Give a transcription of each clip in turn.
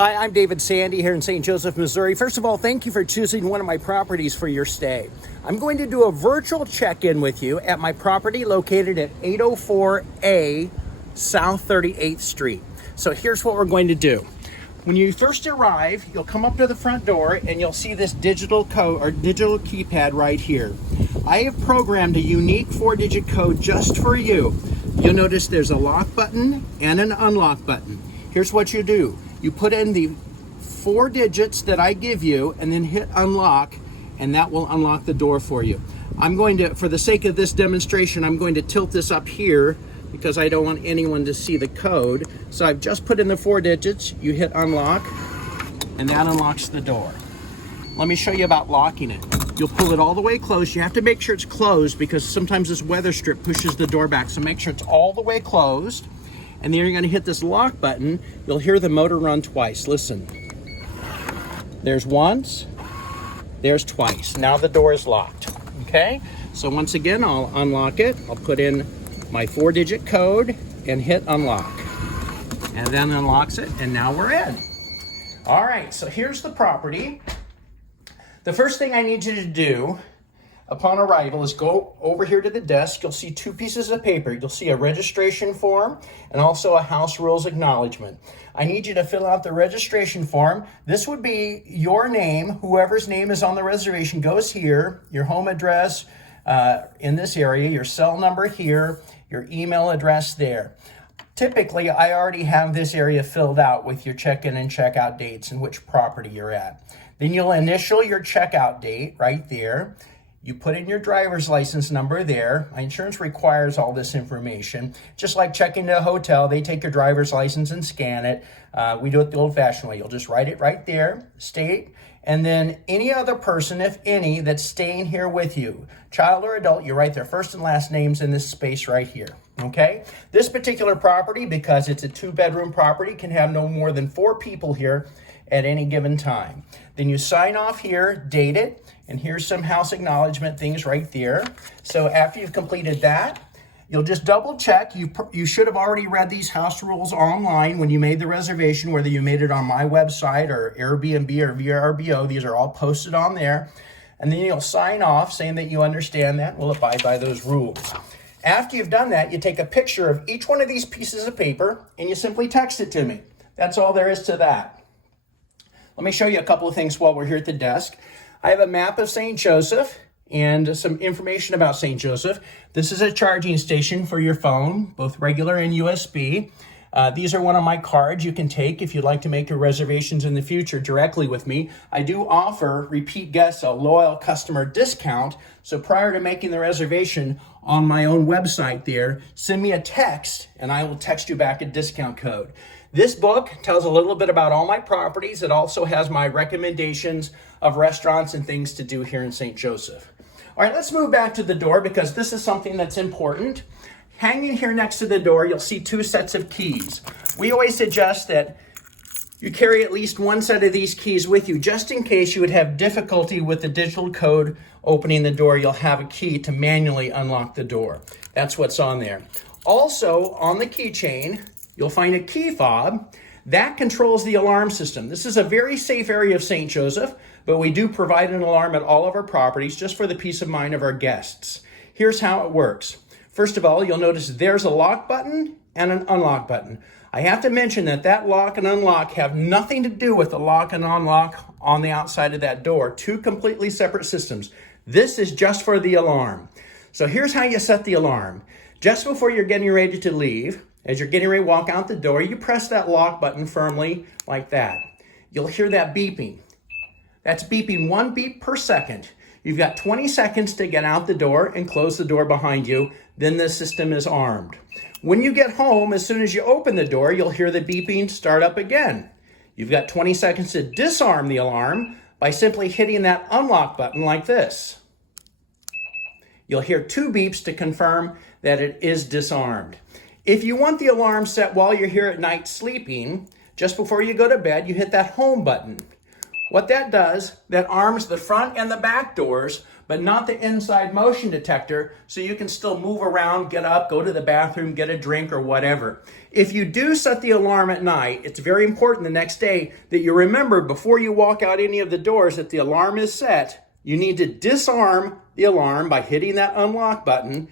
Hi, I'm David Sandy here in St. Joseph, Missouri. First of all, thank you for choosing one of my properties for your stay. I'm going to do a virtual check-in with you at my property located at 804A South 38th Street. So here's what we're going to do. When you first arrive, you'll come up to the front door and you'll see this digital code or digital keypad right here. I have programmed a unique 4-digit code just for you. You'll notice there's a lock button and an unlock button. Here's what you do. You put in the 4 digits that I give you and then hit unlock, and that will unlock the door for you. I'm going to, for the sake of this demonstration, I'm going to tilt this up here because I don't want anyone to see the code. So I've just put in the 4 digits, you hit unlock, and that unlocks the door. Let me show you about locking it. You'll pull it all the way closed. You have to make sure it's closed because sometimes this weather strip pushes the door back. So make sure it's all the way closed. And then you're going to hit this lock button. You'll hear the motor run twice. Listen. There's once, there's twice. Now the door is locked. Okay? So once again, I'll unlock it. I'll put in my 4-digit code and hit unlock. And then unlocks it, and now we're in. All right, so here's the property. The first thing I need you to do upon arrival is go over here to the desk. You'll see 2 pieces of paper. You'll see a registration form and also a house rules acknowledgement. I need you to fill out the registration form. This would be your name. Whoever's name is on the reservation goes here, your home address in this area, your cell number here, your email address there. Typically, I already have this area filled out with your check-in and check-out dates and which property you're at. Then you'll initial your checkout date right there. You put in your driver's license number there. My insurance requires all this information. Just like checking into a hotel, they take your driver's license and scan it. We do it the old-fashioned way. You'll just write it right there, state, and then any other person, if any, that's staying here with you, child or adult, you write their first and last names in this space right here, okay? This particular property, because it's a 2-bedroom property, can have no more than 4 people here at any given time. Then you sign off here, date it, and here's some house acknowledgement things right there. So after you've completed that, you'll just double check. You should have already read these house rules online when you made the reservation, whether you made it on my website or Airbnb or VRBO. These are all posted on there. And then you'll sign off saying that you understand that and will abide by those rules. After you've done that, you take a picture of each one of these pieces of paper and you simply text it to me. That's all there is to that. Let me show you a couple of things while we're here at the desk. I have a map of St. Joseph and some information about St. Joseph. This is a charging station for your phone, both regular and USB. These are one of my cards you can take if you'd like to make your reservations in the future directly with me. I do offer repeat guests a loyal customer discount. So prior to making the reservation on my own website there, send me a text and I will text you back a discount code. This book tells a little bit about all my properties. It also has my recommendations of restaurants and things to do here in St. Joseph. All right, let's move back to the door because this is something that's important. Hanging here next to the door, you'll see 2 sets of keys. We always suggest that you carry at least 1 set of these keys with you just in case you would have difficulty with the digital code opening the door. You'll have a key to manually unlock the door. That's what's on there. Also, on the keychain, you'll find a key fob that controls the alarm system. This is a very safe area of St. Joseph, but we do provide an alarm at all of our properties just for the peace of mind of our guests. Here's how it works. First of all, you'll notice there's a lock button and an unlock button. I have to mention that lock and unlock have nothing to do with the lock and unlock on the outside of that door. 2 completely separate systems. This is just for the alarm. So here's how you set the alarm. Just before you're getting ready to leave, as you're getting ready to walk out the door, you press that lock button firmly like that. You'll hear that beeping. That's beeping 1 beep per second. You've got 20 seconds to get out the door and close the door behind you. Then the system is armed. When you get home, as soon as you open the door, you'll hear the beeping start up again. You've got 20 seconds to disarm the alarm by simply hitting that unlock button like this. You'll hear 2 beeps to confirm that it is disarmed. If you want the alarm set while you're here at night sleeping, just before you go to bed, you hit that home button. What that does, that arms the front and the back doors, but not the inside motion detector, so you can still move around, get up, go to the bathroom, get a drink or whatever. If you do set the alarm at night, it's very important the next day that you remember before you walk out any of the doors that the alarm is set. You need to disarm the alarm by hitting that unlock button.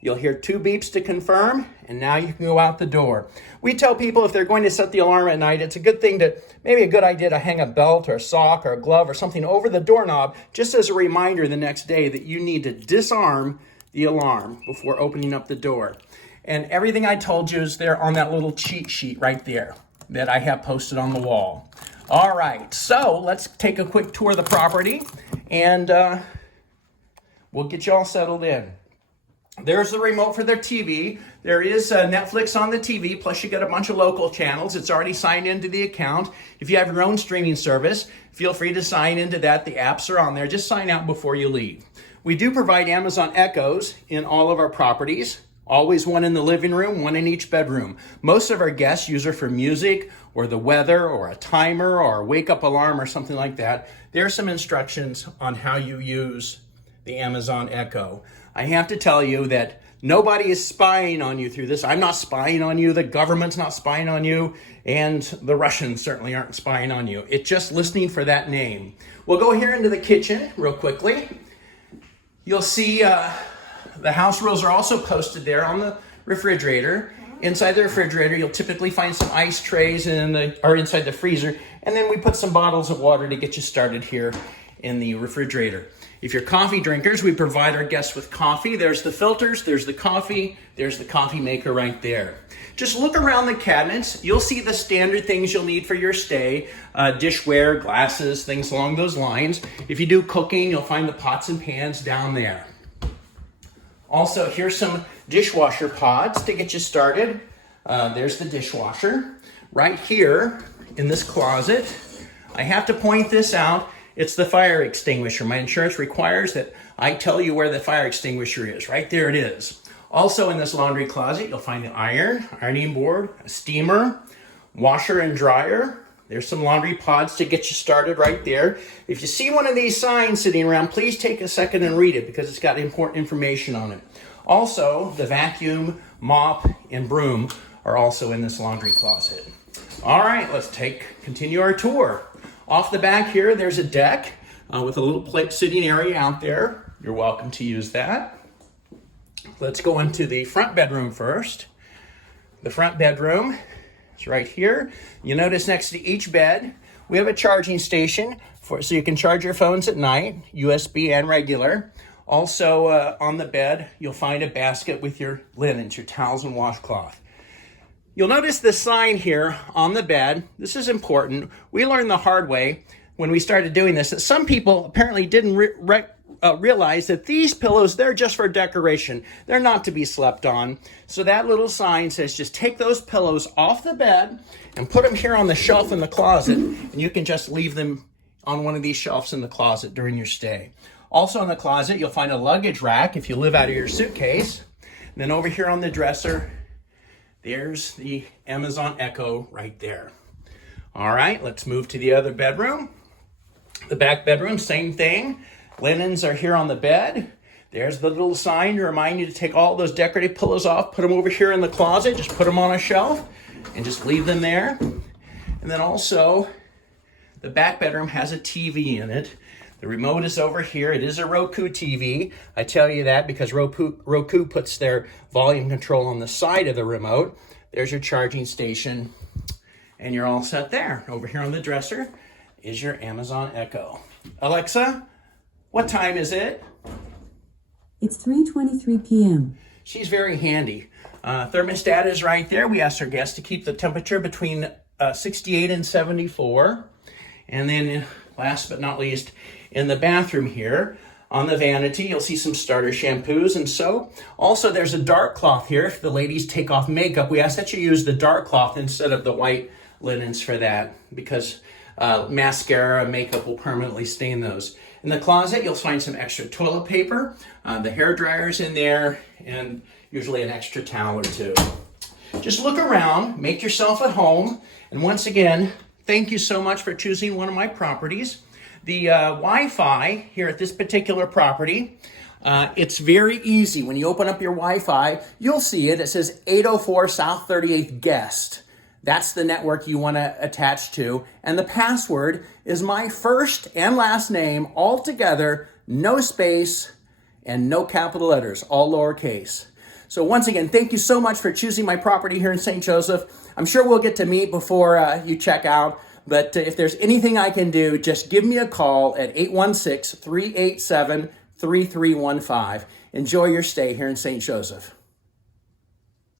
You'll hear 2 beeps to confirm, and now you can go out the door. We tell people if they're going to set the alarm at night, it's a good thing to, maybe a good idea to hang a belt or a sock or a glove or something over the doorknob, just as a reminder the next day that you need to disarm the alarm before opening up the door. And everything I told you is there on that little cheat sheet right there that I have posted on the wall. All right, so let's take a quick tour of the property, and we'll get you all settled in. There's the remote for their TV. There is Netflix on the TV, plus you get a bunch of local channels. It's already signed into the account. If you have your own streaming service, feel free to sign into that. The apps are on there. Just sign out before you leave. We do provide Amazon Echoes in all of our properties. Always one in the living room, one in each bedroom. Most of our guests use her for music or the weather or a timer or a wake-up alarm or something like that. There are some instructions on how you use the Amazon Echo. I have to tell you that nobody is spying on you through this. I'm not spying on you. The government's not spying on you. And the Russians certainly aren't spying on you. It's just listening for that name. We'll go here into the kitchen real quickly. You'll see the house rules are also posted there on the refrigerator. Inside the refrigerator, you'll typically find some ice trays or inside the freezer. And then we put some bottles of water to get you started here in the refrigerator. If you're coffee drinkers, we provide our guests with coffee. There's the filters, there's the coffee maker right there. Just look around the cabinets. You'll see the standard things you'll need for your stay. Dishware, glasses, things along those lines. If you do cooking, you'll find the pots and pans down there. Also, here's some dishwasher pods to get you started. There's the dishwasher. Right here in this closet, I have to point this out. It's the fire extinguisher. My insurance requires that I tell you where the fire extinguisher is. Right there it is. Also in this laundry closet, you'll find the ironing board, a steamer, washer and dryer. There's some laundry pods to get you started right there. If you see one of these signs sitting around, please take a second and read it because it's got important information on it. Also, the vacuum, mop, and broom are also in this laundry closet. All right, let's continue our tour. Off the back here, there's a deck with a little plate sitting area out there. You're welcome to use that. Let's go into the front bedroom first. The front bedroom is right here. You notice next to each bed, we have a charging station so you can charge your phones at night, USB and regular. Also on the bed, you'll find a basket with your linens, your towels and washcloth. You'll notice the sign here on the bed. This is important. We learned the hard way when we started doing this that some people apparently didn't realize that these pillows, they're just for decoration. They're not to be slept on. So that little sign says just take those pillows off the bed and put them here on the shelf in the closet, and you can just leave them on one of these shelves in the closet during your stay. Also in the closet, you'll find a luggage rack if you live out of your suitcase. And then over here on the dresser, there's the Amazon Echo right there. All right, let's move to the other bedroom. The back bedroom, same thing. Linens are here on the bed. There's the little sign to remind you to take all those decorative pillows off, put them over here in the closet, just put them on a shelf and just leave them there. And then also, the back bedroom has a TV in it. The remote is over here. It is a Roku TV. I tell you that because Roku puts their volume control on the side of the remote. There's your charging station, and you're all set there. Over here on the dresser is your Amazon Echo. Alexa, what time is it? It's 3:23 p.m. She's very handy. Thermostat is right there. We asked our guests to keep the temperature between 68 and 74. And then last but not least, in the bathroom here, on the vanity, you'll see some starter shampoos and soap. Also, there's a dark cloth here. If the ladies take off makeup, we ask that you use the dark cloth instead of the white linens for that because mascara and makeup will permanently stain those. In the closet, you'll find some extra toilet paper, the hair dryer's in there, and usually an extra towel or two. Just look around, make yourself at home, and once again, thank you so much for choosing one of my properties. The Wi-Fi here at this particular property, it's very easy. When you open up your Wi-Fi, you'll see it. It says 804 South 38th Guest. That's the network you want to attach to. And the password is my first and last name all together, no space and no capital letters, all lowercase. So once again, thank you so much for choosing my property here in St. Joseph. I'm sure we'll get to meet before you check out. But if there's anything I can do, just give me a call at 816-387-3315. Enjoy your stay here in St. Joseph.